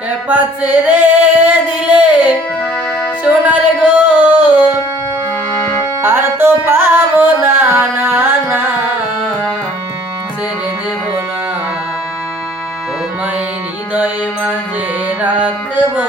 পেপা ছেড়ে দিলে সোনার গো আর তো পাবো না, না না ছেড়ে দেব না, তোমায় হৃদয়ে মাঝে রাখবো।